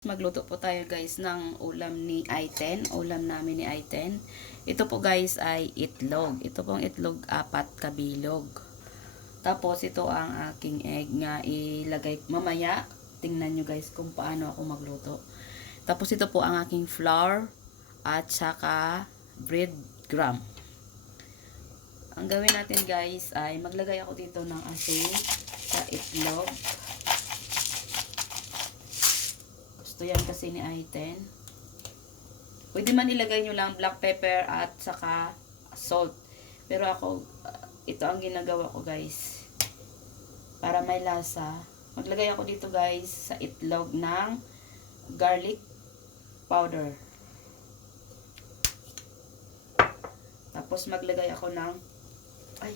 Magluto po tayo guys ng ulam ni Aiten. Ulam namin ni Aiten. Ito po guys ay itlog. Ito pong itlog apat kabilog. Tapos ito ang aking egg nga ilagay mamaya. Tingnan nyo guys kung paano ako magluto. Tapos ito po ang aking flour at saka breadcrumb. Ang gawin natin guys ay maglagay ako dito ng asin sa itlog. Gusto yan kasi ni Aiten. Pwede man ilagay nyo lang black pepper at saka salt. Pero ako, uh, ito ang ginagawa ko guys. Para may lasa. Maglagay ako dito guys sa itlog ng garlic powder. Tapos maglagay ako ng ay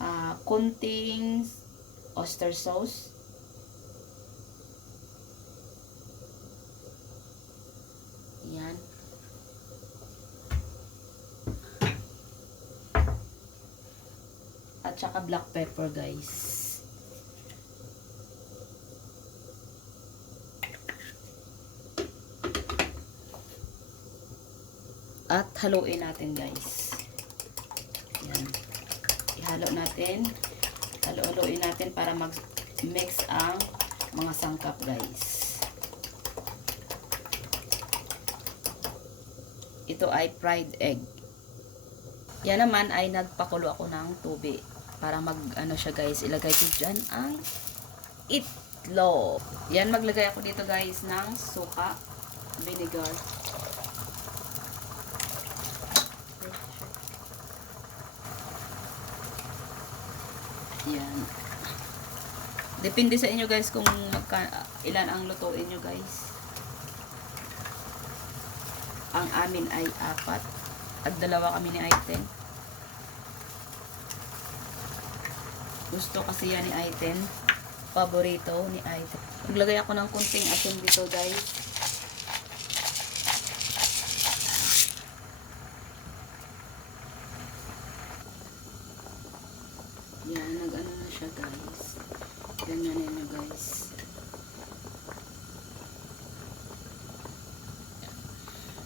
ah kunting oyster sauce. Yan. At saka black pepper, guys. At haluin natin, guys. Yan. Ihalo natin. Halo-haloin natin para mag-mix ang mga sangkap, guys. Ito ay fried egg. Yan naman ay nagpakulo ako ng tubig. Para mag, ano siya guys, ilagay ko dyan ang itlog. Yan, maglagay ako dito guys ng suka, vinegar. Yan. Depende sa inyo guys kung magka, ilan ang lutuin nyo guys. Ang amin ay apat. At dalawa kami ni Aiten. Gusto kasi yan ni Aiten. Paborito ni Aiten. Maglagay ako ng kunting asin dito guys. Yan, nag-ano na siya guys. Ganyan na nyo guys.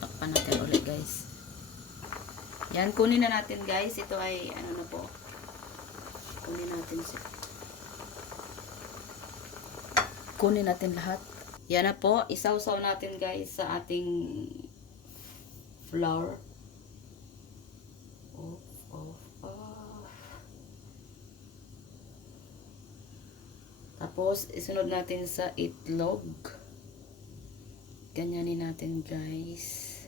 Takpan natin ulit guys. Yan, kunin na natin guys. Ito ay ano na po. Kunin natin si Kunin natin lahat. Yan na po. Isawsaw natin guys sa ating flour. Off, off, off. Tapos, isunod natin sa itlog. Ganyanin natin guys.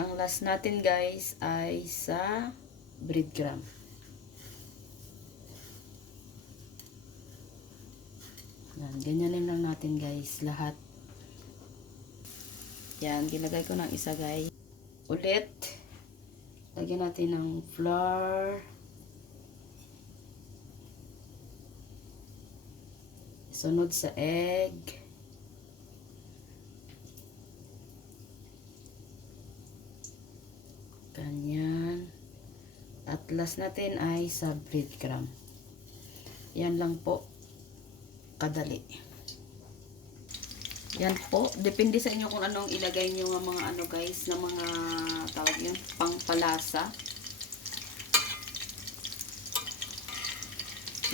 Ang last natin guys ay sa breadcrumb. Yan, ganyanin lang natin guys lahat. Yan, ginagay ko ng isa guys. Ulit, lagyan natin ng flour. Sunod sa egg. Ganyan. At last natin ay sa breadcrumb. Yan lang po. Kadali. Yan po. Depende sa inyo kung anong ilagay nyo ng mga ano guys, na mga tawag yun, pangpalasa.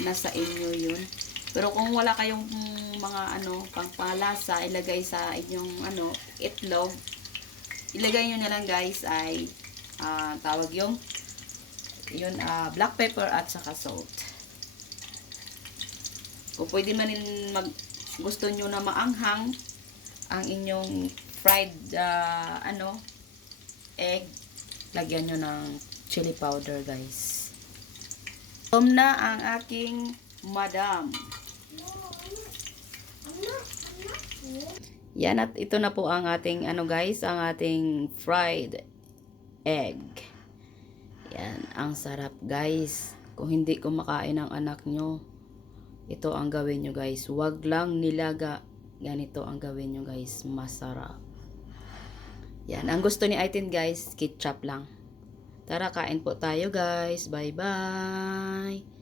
Nasa inyo yun. Pero kung wala kayong mm, mga ano, pangpalasa, ilagay sa inyong ano, itlog, ilagay nyo na lang guys ay ah, tawag yung yun ah, black pepper at saka salt. Kung pwede man mag gusto nyo na maanghang ang inyong fried ah, ano egg, lagyan nyo ng chili powder guys. Tom na ang aking madam. Yan at ito na po ang ating ano guys, ang ating fried egg. Yan, ang sarap guys. Kung hindi kumakain ang anak nyo, ito ang gawin nyo guys. Huwag lang nilaga. Ganito ang gawin nyo guys. Masarap. Yan, ang gusto ni Aitin guys, ketchup lang. Tara, kain po tayo guys. Bye-bye.